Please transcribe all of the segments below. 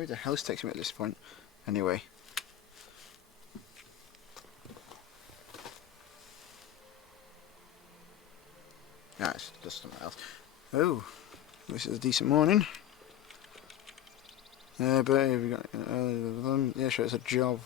Who the hell's texting me at this point? Anyway. Ah, it's just something else. Oh, this is a decent morning. But have we got yeah, sure, it's a job.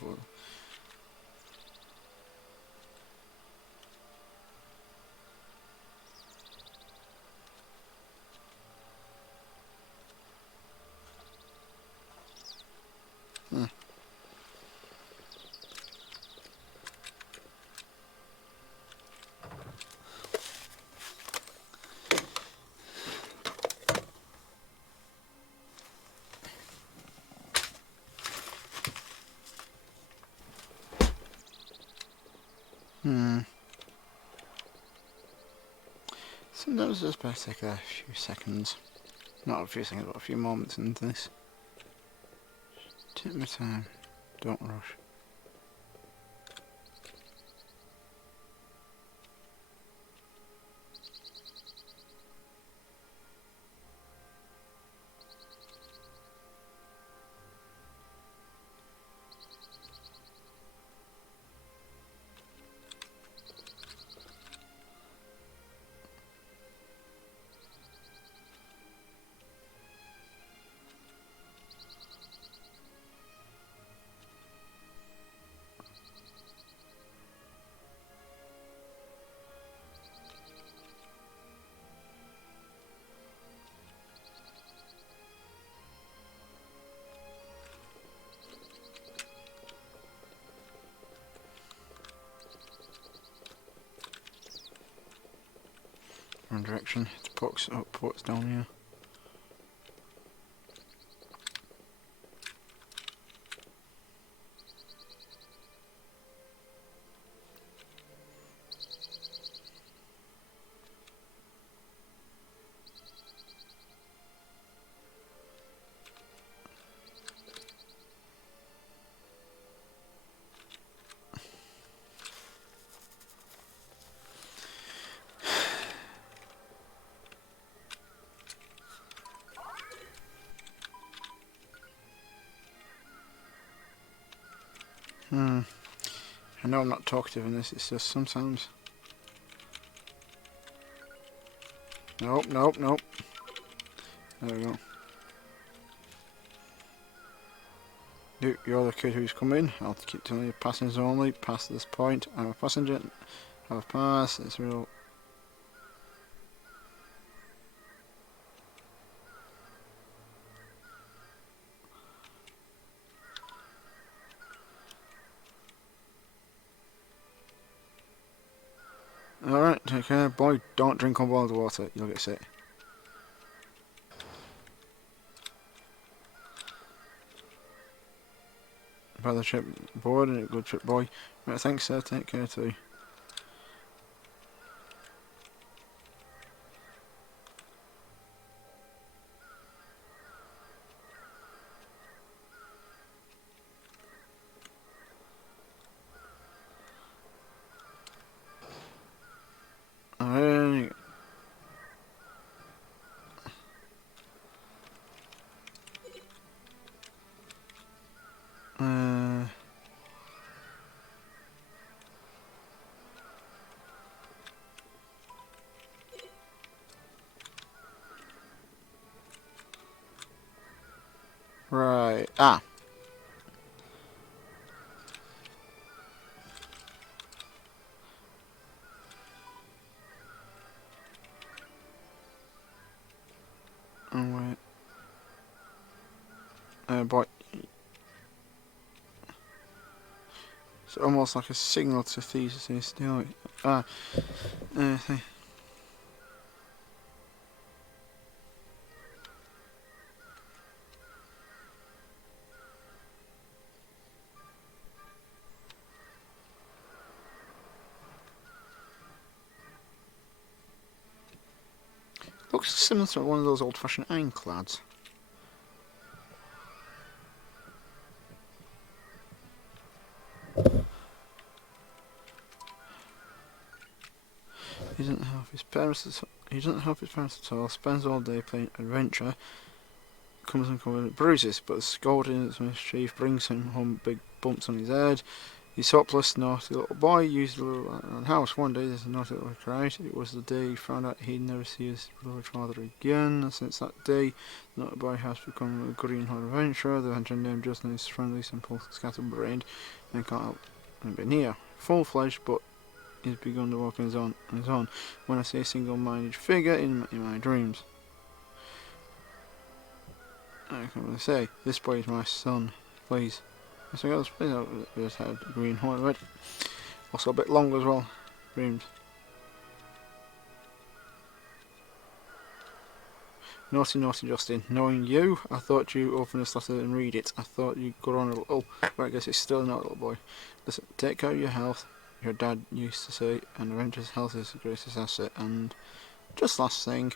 Hmm. Sometimes it's best to take a few seconds. Not a few seconds, but a few moments into this. Take my time. Don't rush. Wrong direction. It's ports up, ports down here. I know I'm not talkative in this, it's just sometimes... Nope, nope, nope. There we go. You're the kid who's coming. I'll keep telling you, passengers only, past this point. I'm a passenger. I've passed, it's real... Alright, take care. Boy, don't drink on boiled water, you'll get sick. By the trip board and a good trip, boy. Right, thanks sir, take care too. Alright. Right. Ah. Oh wait. Boy. It's almost like a signal to thieves to stay still. Ah. Looks similar to one of those old-fashioned ironclads. He doesn't help his parents at all. Spends all day playing adventure. comes uncovered with bruises, but the scolding in its mischief brings him home big bumps on his head. He's hopeless, naughty little boy, used to live in a house. One day, this naughty little boy cried. It was the day he found out he'd never see his beloved father again. And since that day, the naughty boy has become a greenhorn adventurer. The adventurer named Justin is friendly, simple, scatterbrained, and can't help but near. Full-fledged, but he's begun to walk on his own. When I see a single-minded figure in my dreams, I can really say, this boy is my son. Please. So I got this place out with his head, green horn red. Also a bit long as well. Dreams. Naughty, naughty Justin. Knowing you, I thought you open this letter and read it. I thought you'd go on a little, but I guess it's still not a little boy. Listen, take care of your health. Your dad used to say, and Avengers' health is the greatest asset. And just last thing,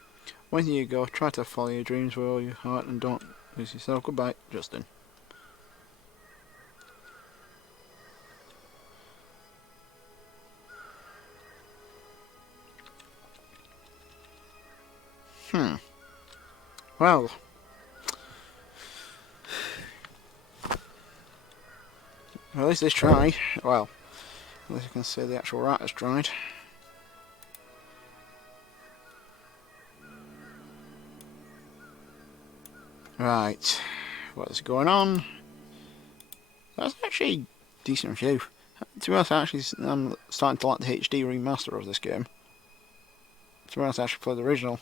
when you go, try to follow your dreams with all your heart and don't lose yourself. Goodbye, Justin. Well, at least they tried. Well, at least I can say the actual rat has tried. Right, what's going on? That's actually a decent review. To be honest, I'm starting to like the HD remaster of this game. To be honest, I actually played the original.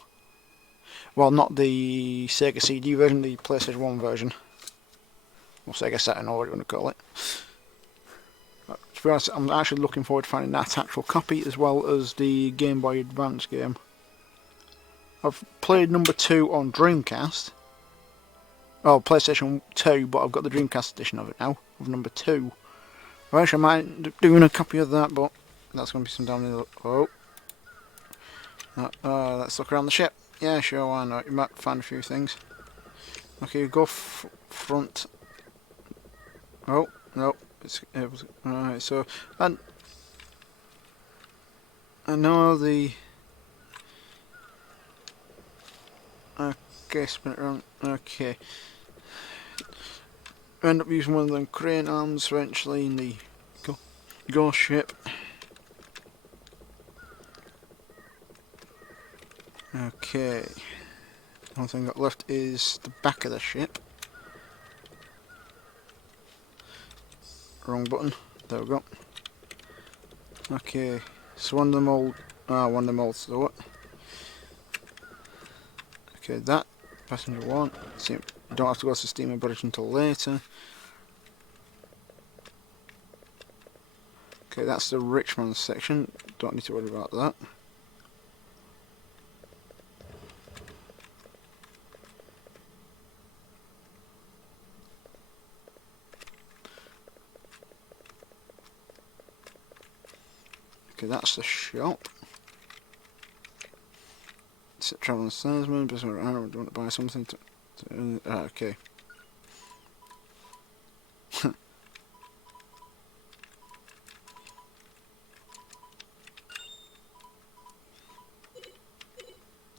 Well, not the Sega CD version, the PlayStation 1 version. Or Sega Saturn, or what you want to call it. To be honest, I'm actually looking forward to finding that actual copy as well as the Game Boy Advance game. I've played number 2 on Dreamcast. Oh, PlayStation 2, but I've got the Dreamcast edition of it now, of number 2. Eventually I might end up doing a copy of that, but that's going to be some down the... Oh. Let's look around the ship. Yeah, sure, why not? You might find a few things. Okay, go front. Oh, no. It was... Alright, so... I know the... Okay, spin it around. Okay. I end up using one of them crane arms eventually in the ghost ship. Okay. The only thing I've got left is the back of the ship. Wrong button. There we go. Okay. So one of them old... one of them old... So what? Okay, that. Passenger 1. See, you don't have to go to steamer bridge until later. Okay, that's the rich man's section. Don't need to worry about that. Okay, that's the shop. Traveling salesman, business around, do you want to buy something okay.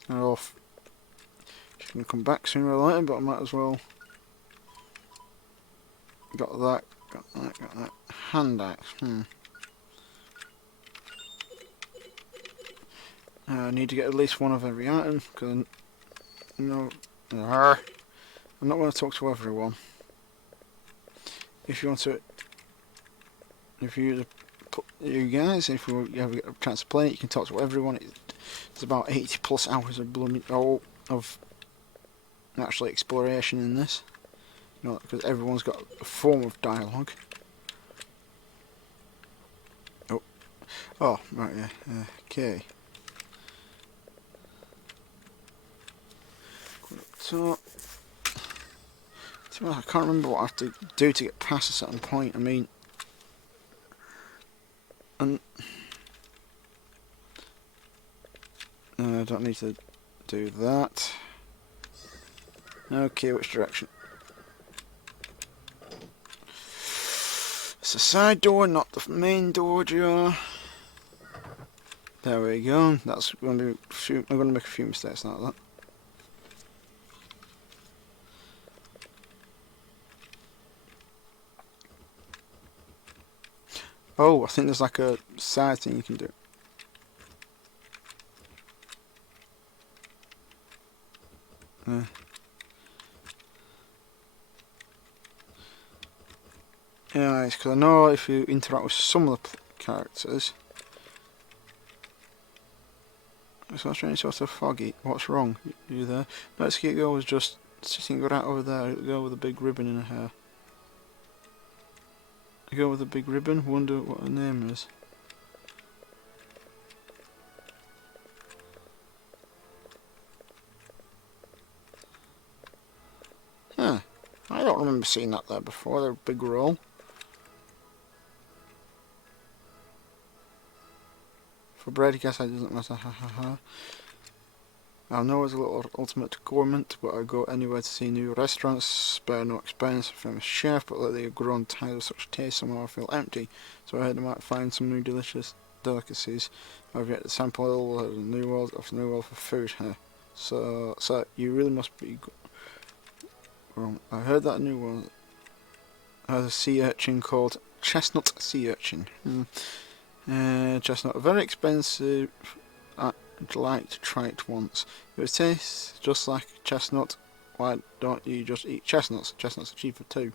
Off. She's going to come back sooner or later, but I might as well. Got that, got that. Hand axe, I need to get at least one of every item, because, I'm not going to talk to everyone. If you want to, if you guys, if you ever get a chance to play it, you can talk to everyone. It's about 80 plus hours of blooming of actually exploration in this. You know, because everyone's got a form of dialogue. Oh, right, yeah, okay. So, I can't remember what I have to do to get past a certain point. I mean, and I don't need to do that. Okay, which direction? It's the side door, not the main door, jar. There we go. That's going to be. I'm going to make a few mistakes like that. Oh, I think there's like a side thing you can do. Yeah. Yeah, it's because I know if you interact with some of the characters. It's not strange, sort of foggy. What's wrong? You there? No, it's cute girl was just sitting right over there. The girl with a big ribbon in her hair. The girl with a big ribbon? Wonder what her name is. Huh. I don't remember seeing that there before. They're a big roll. For bread, I guess it doesn't matter. Ha ha ha. I know it's a little ultimate gourmet, but I go anywhere to see new restaurants, spare no expense, famous chef, but lately I've grown tired of such taste, somehow I feel empty. So I heard I might find some new delicious delicacies. I've yet to sample a little of the new world for food here. So you really must be grown. I heard that new one has a sea urchin called chestnut sea urchin. Chestnut, very expensive. I'd like to try it once. If it tastes just like chestnut, why don't you just eat chestnuts? Chestnuts are cheaper too.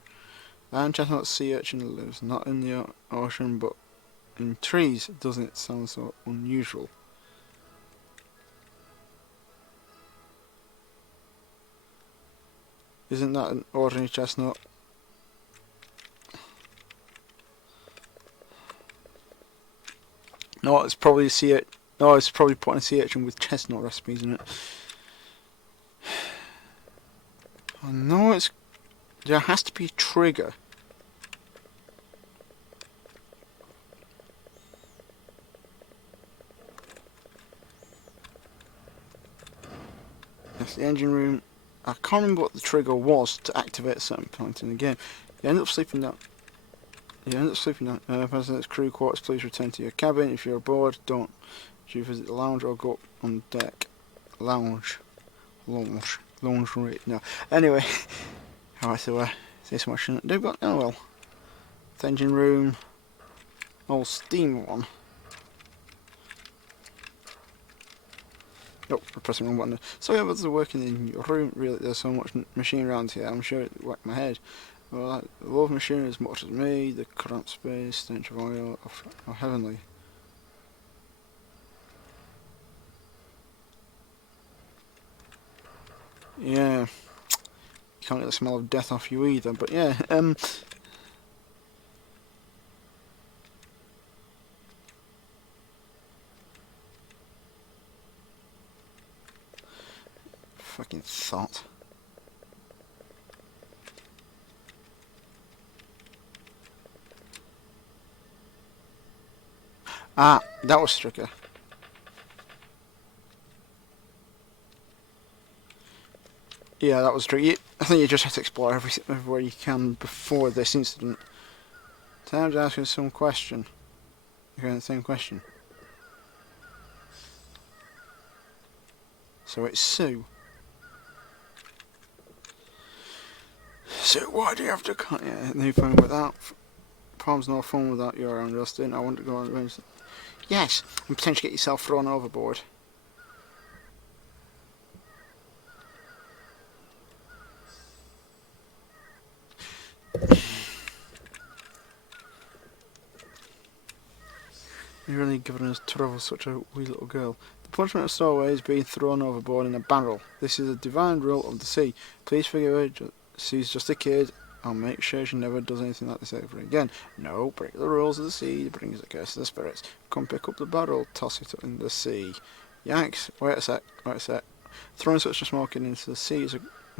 And chestnut sea urchin lives not in the ocean but in trees. Doesn't it sound so unusual? Isn't that an ordinary chestnut? No, it's probably No, it's probably putting a sea urchin with chestnut recipes in it. I know there has to be a trigger. That's the engine room. I can't remember what the trigger was to activate a certain point in the game. You end up sleeping down. President's crew quarters, please return to your cabin. If you're bored, don't you visit the lounge or go on deck. Lounge. Right now. Anyway, alright, so say so much shouldn't do, but oh well. The engine room. Old steam one. Oh, we're pressing the wrong button. So yeah, what's working in your room? Really, there's so much machine around here. I'm sure it whacked my head. Well, I love machinery as much as me. The cramped space, stench of oil, are heavenly. Yeah, you can't get the smell of death off you either. But yeah, fucking thought. Ah, that was trigger. Yeah, that was tricky. I think you just have to explore everywhere you can before this incident. Time to ask you some question. Again, the same question. So it's Sue. Sue, why do you have to cut? Yeah, new phone without. Palm's no fun without you around, Justin. I want to go on adventure. Yes, and potentially get yourself thrown overboard. You're really giving us trouble, such a wee little girl. The punishment of stowaway is being thrown overboard in a barrel. This is a divine rule of the sea. Please forgive her. She's just a kid. I'll make sure she never does anything like this ever again. No, break the rules of the sea. It brings a curse to the spirits. Come pick up the barrel, toss it in the sea. Yikes! Wait a sec. Throwing such a small kid into the sea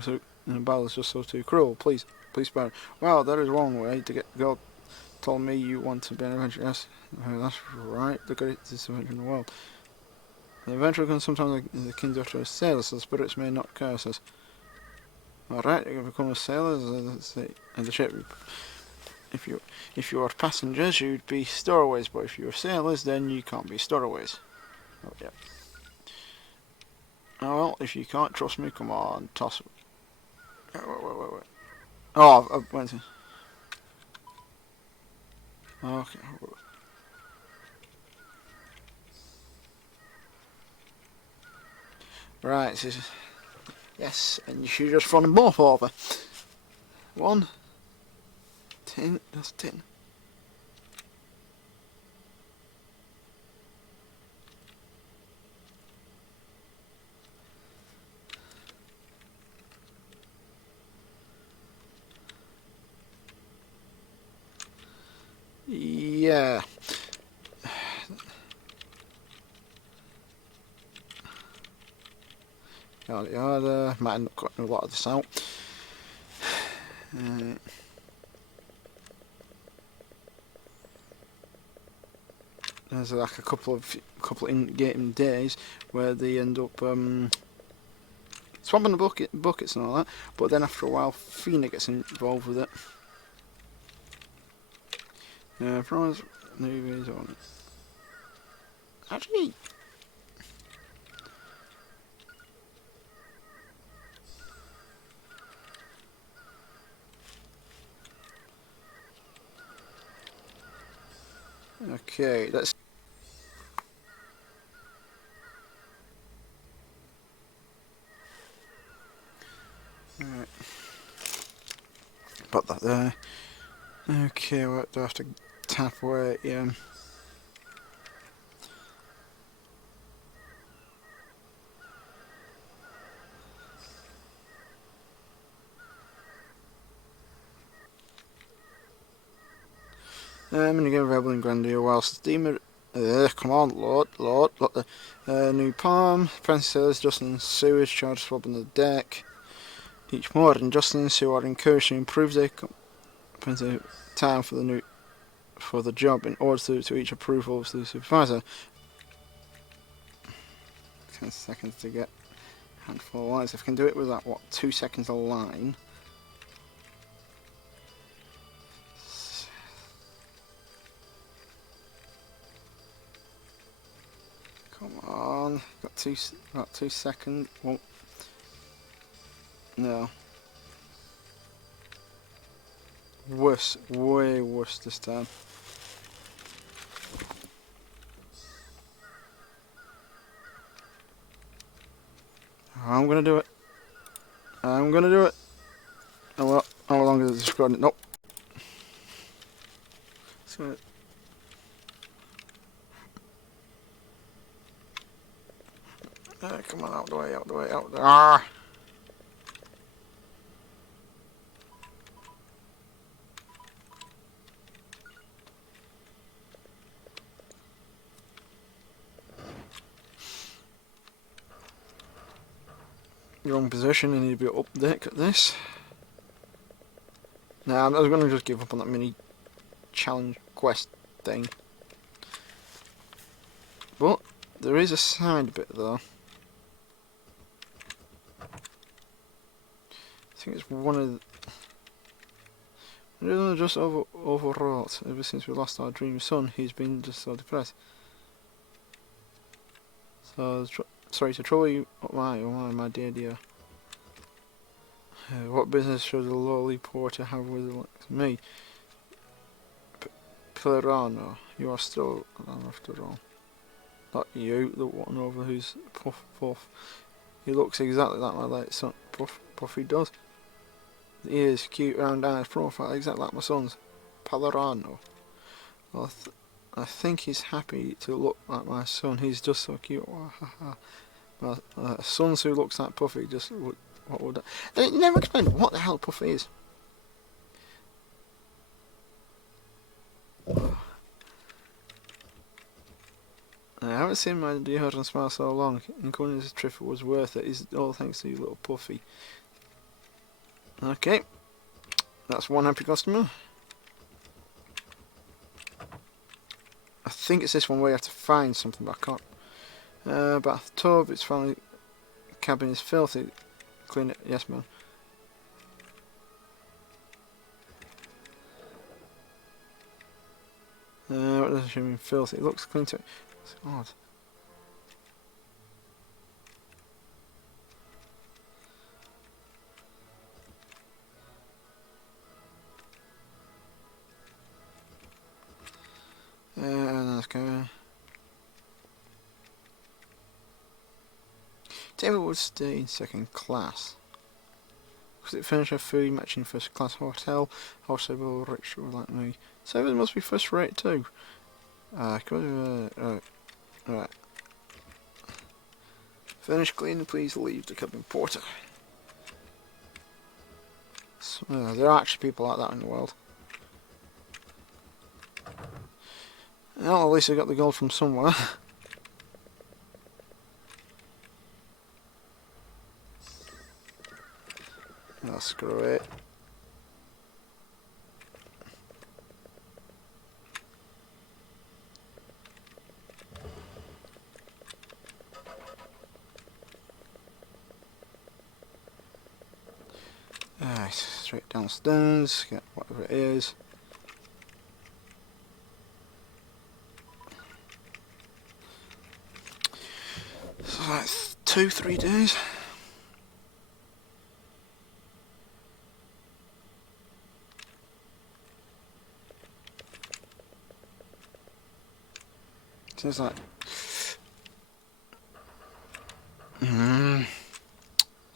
in a barrel is just so too cruel. Please spare her. Well, there is one way to get God told me you want to be an adventurer. Yes, that's right. The greatest adventure in the world. The adventurer can sometimes be the king's daughter of sailors, so the spirits may not curse us. Alright, you can become a sailor and the ship. If you are passengers, you'd be stowaways, but if you're sailors, then you can't be stowaways. Oh yeah. Oh well, if you can't trust me, come on, toss it. Wait. Oh, I went to. Okay. Right, so yes, and you should just run them both over. 1, 10, that's 10. Yeah. Yada yada. Might end up cutting a lot of this out. There's like a couple of in-game days where they end up swapping the buckets and all that, but then after a while, Fina gets involved with it. Bronze movies on. Actually, okay, let's. Alright. Put that there. Okay, what do I have to tap away? Yeah. Minigame available in Grandia whilst Steamer. Come on, Lord. New Palm. Francis says Justin and Sue is charged swapping the deck. Each morning, Justin and Sue are encouraged to improve their time for the job in order to each approval of the supervisor. 10 seconds to get a handful of lines. If I can do it with that, what, 2 seconds a line? Come on, got 2 seconds. Well, no. Worse, way worse this time. I'm gonna do it. I'm gonna do it. Oh well, how long is it described? Nope. So, come on, out the way. Ah! Wrong position, I need to be up deck at this. Nah, I was gonna just give up on that mini challenge quest thing. But there is a side bit though. I think it's one of the... just overwrought. Ever since we lost our dream son, he's been just so depressed. So, sorry to trouble you. Oh my dear. What business should a lowly porter have with like me? Pillarano, you are still alive after all. Not you, the one over who's Puff. He looks exactly like my late son. Puffy does. The ears, cute round eyes, profile, exactly like my son's. Pillarano. Well, I think he's happy to look like my son. He's just so cute. My son who looks like Puffy just would. What would that? They never explained what the hell Puffy is. I haven't seen my dear husband smile so long. And coming this trip was worth it. It's all thanks to you, little Puffy. Okay, that's one happy customer. I think it's this one where you have to find something, but I can't. Bathtub, it's finally... Cabin is filthy. Clean it, yes man. What does it mean filthy? It looks clean to it. It's odd. Let's go. Table would stay in second class. Because it finished a food matching first class hotel. Also, will rich like me. So it must be first rate too. Right. Finish cleaning, please leave the cabin porter. So, there are actually people like that in the world. Well, at least I got the gold from somewhere. Oh, screw it. Alright, straight downstairs, get whatever it is. So that's 2-3 days. So it's like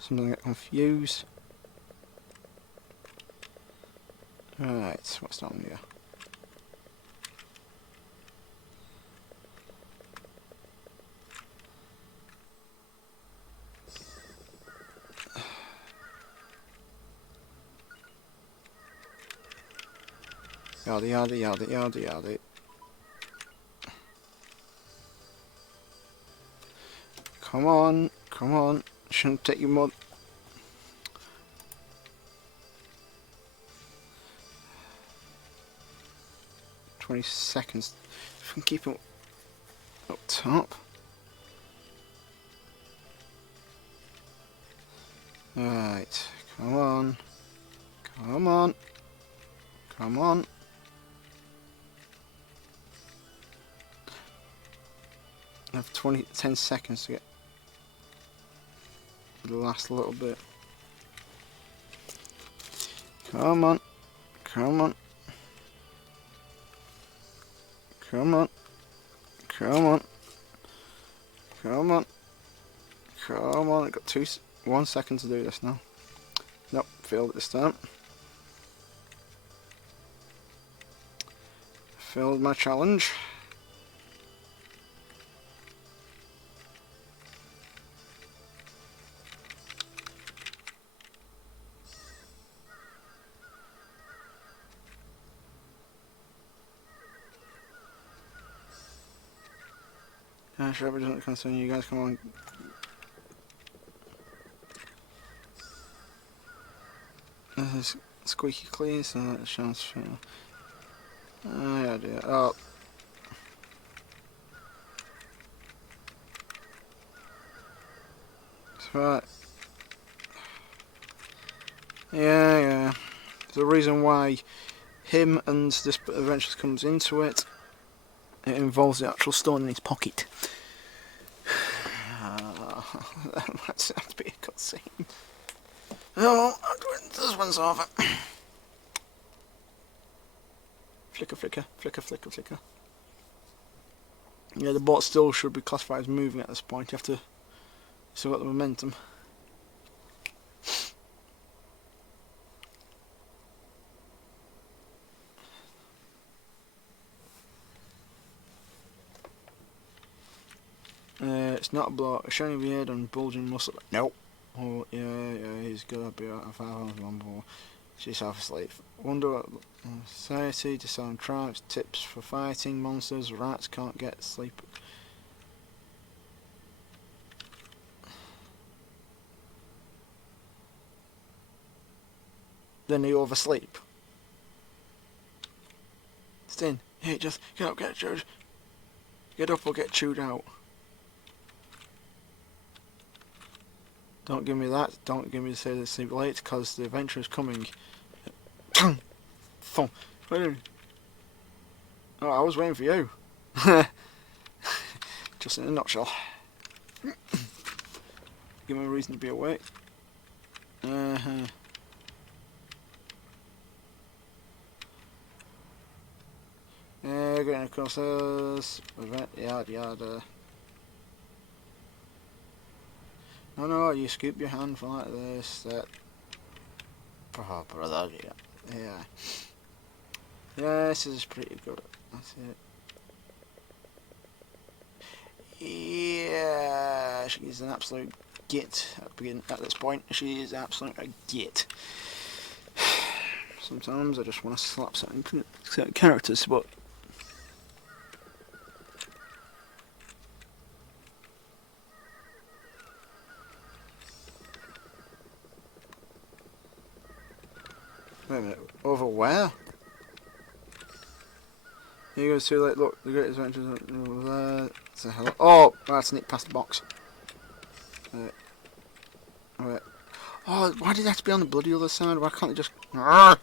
something I get confused. Right, what's down here? Yada yada yada yada yada. Come on, come on. Shouldn't take you more. 20 seconds. If we can keep it up top. Right, come on. Come on. Come on. I have 10 seconds to get the last little bit. Come on. Come on. Come on. Come on. Come on. Come on. I've got 1 second to do this now. Nope, failed this time. Failed my challenge. Sure, it doesn't concern you guys, come on. This is squeaky clean, so that sounds fair. Oh, yeah, dear. Oh. That's right. Yeah. There's a reason why him and this adventure comes into it. It involves the actual stone in his pocket. That might have to be a cutscene. Oh, this one's over. Flicker, flicker, flicker, flicker, flicker. Yeah, the boat still should be classified as moving at this point. You have to still got the momentum. It's not a block. A shiny beard and bulging muscle. Nope. Oh, yeah, he's gonna be out of 5 hours on board. She's half asleep. Wonder what society, disarm traps, tips for fighting monsters, rats can't get sleep. Then they oversleep. Stin, hey, just get up, get chewed. Get up or get chewed out. Don't give me that. Don't give me to say that sleep late, because the adventure is coming. Oh, I was waiting for you. Just in a nutshell. Give me a reason to be awake. getting across this, yada yada. No, you scoop your handful like this, that. Oh, brother, yeah. Yeah, this is pretty good. That's it. Yeah, she's an absolute git at this point. She is absolute a git. Sometimes I just want to slap certain characters, but wait a minute, over where? Here you go, too late. Look, the greatest adventures over there. It's a hell. Oh, I sneaked past the box. Wait. Oh, why did it have to be on the bloody other side? Why can't they just? Arrgh!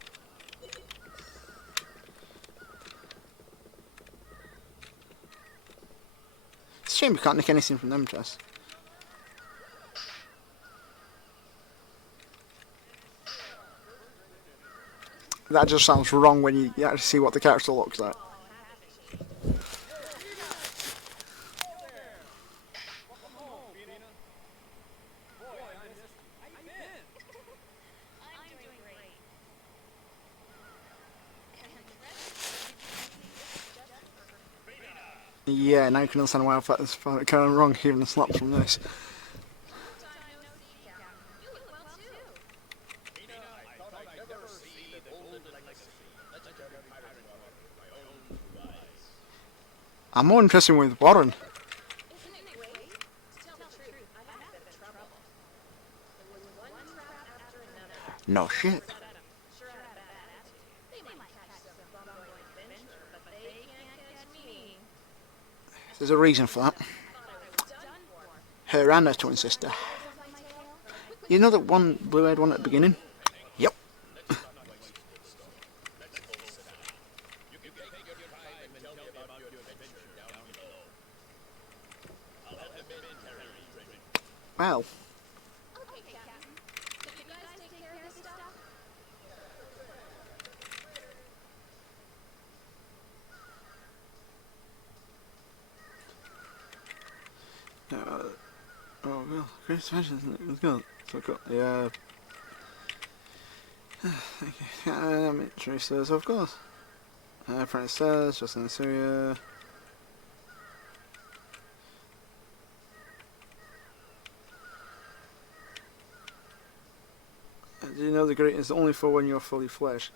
It's a shame we can't nick anything from them chests. That just sounds wrong when you actually see what the character looks like. Yeah, now you can understand why I found this kind of wrong hearing the slaps from this. I'm more interested with Warren. No shit. There's a reason for that. Her and her twin sister. You know that one blue-haired one at the beginning? Yep. Well. Oh well, great fashion, isn't it? Let's go. So I've got, yeah. Thank you. I'm interested, of course. Apprentice says, just in Syria. Do you know the great is only for when you're fully fledged?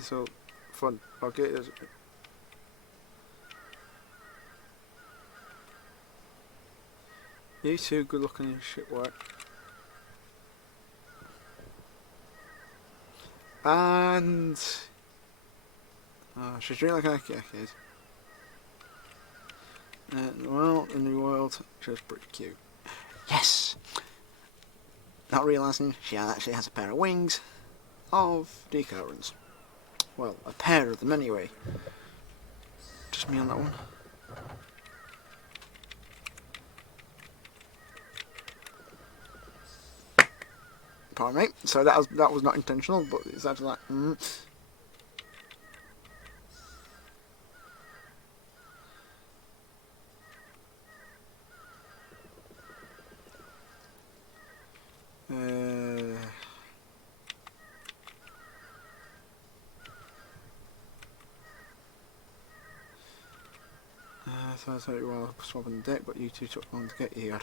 So, fun. Okay. You too, good luck on your shit work. And she's really like a kid. Well, in the world, she's pretty cute. Yes! Not realising she actually has a pair of wings of decoherence. Well, a pair of them anyway. Just me on that one. Pardon me. So that was not intentional, but it's actually like. So I thought you were swapping the deck, but you two took long to get here. At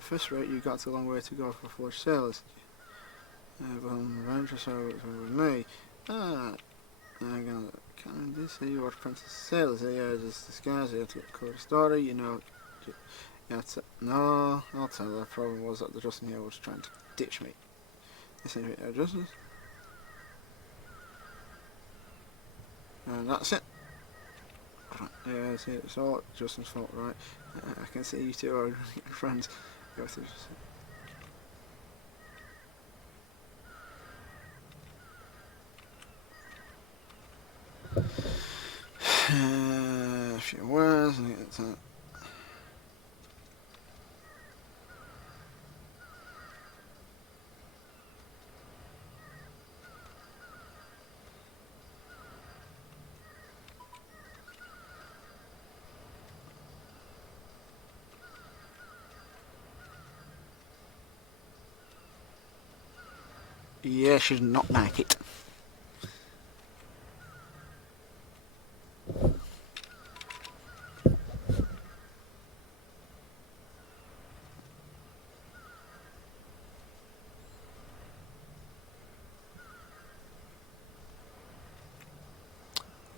first rate, you got a long way to go for flush sailors. But on the adventure, so it was with me. Can this say you are Princess Sailors? Yeah, just disguise it to clear the story, you know. No, I'll tell her. The problem was that the Justin here was trying to ditch me. Listen to justice. And that's it. Right, yeah, see, it's all Justin's fault, right? I can see you two are friends. Go through. A few words, and it's that. Yeah, she did not like it.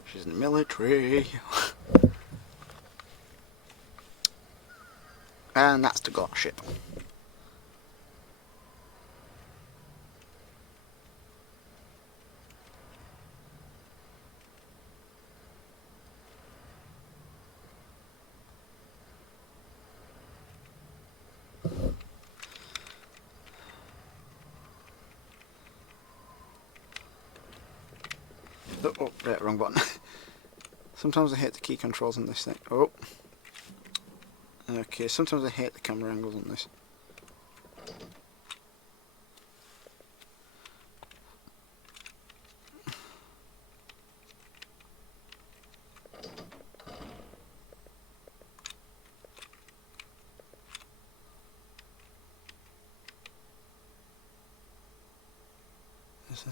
She's in the military. And that's the god ship. Oh, right, wrong button. Sometimes I hate the key controls on this thing. Oh. Okay, sometimes I hate the camera angles on this.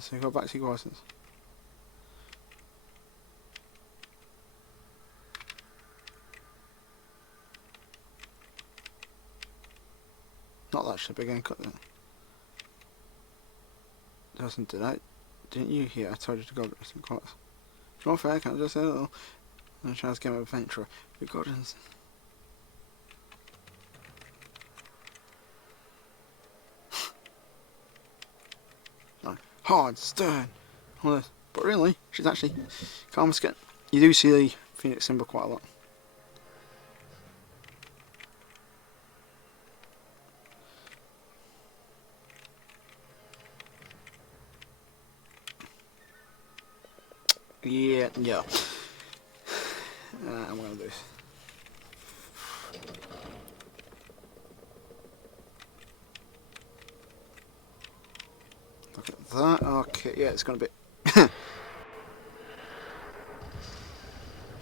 So go back to your license. Not that ship again, cut that. Doesn't did I? Didn't you hear? I told you to go to the class. Not fair, can't I just say a little. I'm trying to get my adventure. We've got this. Hard, stern, all this. But really, she's actually calm as skin. You do see the Phoenix symbol quite a lot. Yeah. I'm gonna do this. Look at that. Okay, yeah, it's gonna be. So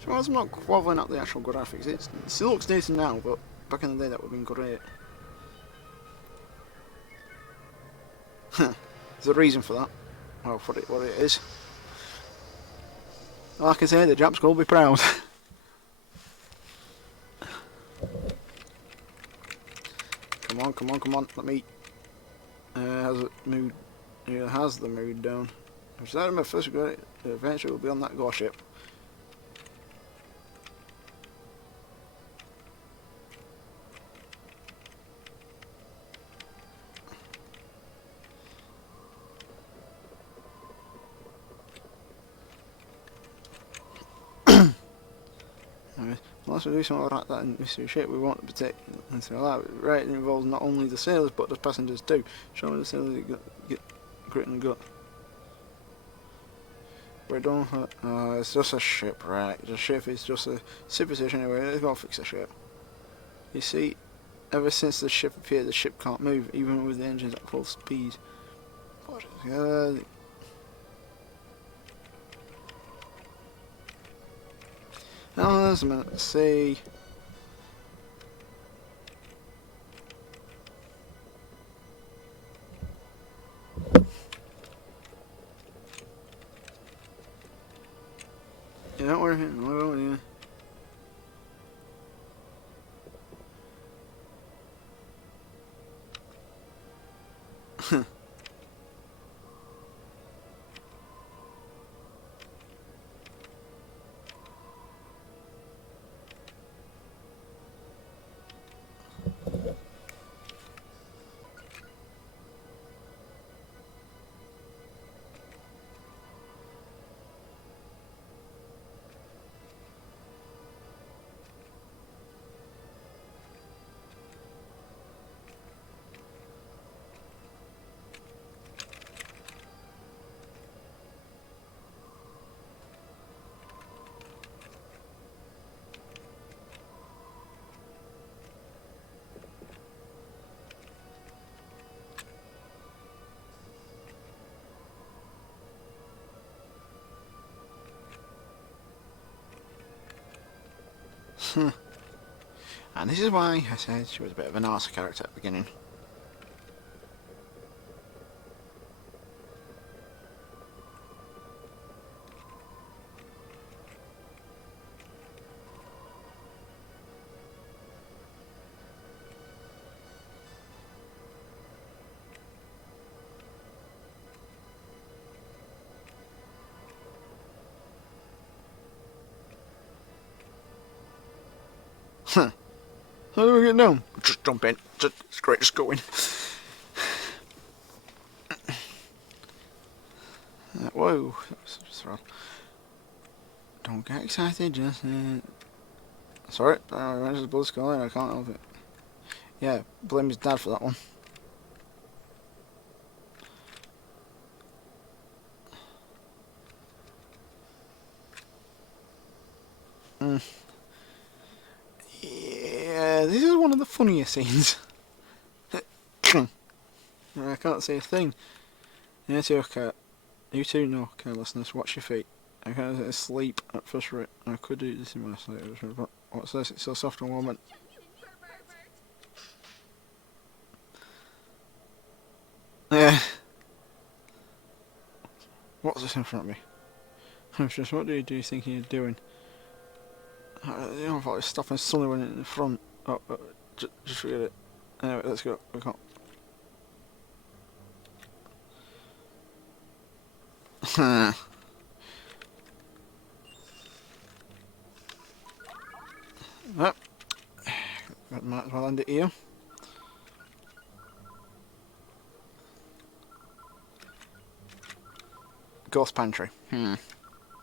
I'm not groveling at the actual graphics. It still looks decent now, but back in the day that would have been great. There's a reason for that. Well, for what it is. Like I say, the Japs will be proud. Come on. Let me. Has the mood? Yeah, has the mood down. I decided my first great adventure will be on that gore ship. Unless we do something like that in mystery ship, we want to protect and things like that. Right, it involves not only the sailors but the passengers too. Show me the sailors get grit and gut. We don't. It's just a ship, right? The ship is just a supposition anyway. They've got to fix the ship. You see, ever since the ship appeared, the ship can't move, even with the engines at full speed. What? Now there's a minute. Let's see. Yeah, don't worry. No, yeah. And this is why I said she was a bit of an arse character at the beginning. Huh. How do we get down? Just jump in. It's great, just go in. Whoa. Don't get excited, just... Sorry, I went to the blood skull and I can't help it. Yeah, blame his dad for that one. Yeah, this is one of the funnier scenes. I can't say a thing. Yeah, it's okay. You too know carelessness. Watch your feet. I can't sleep at first rate. I could do this in my sleep, but what's this? It's so soft and warm. Yeah. What's this in front of me? I'm just, what do you think you're doing? You know, I thought it's stopping suddenly when in the front. Oh, just forget it. Anyway, let's go. We can't. Yep. Might as well end it here. Ghost pantry.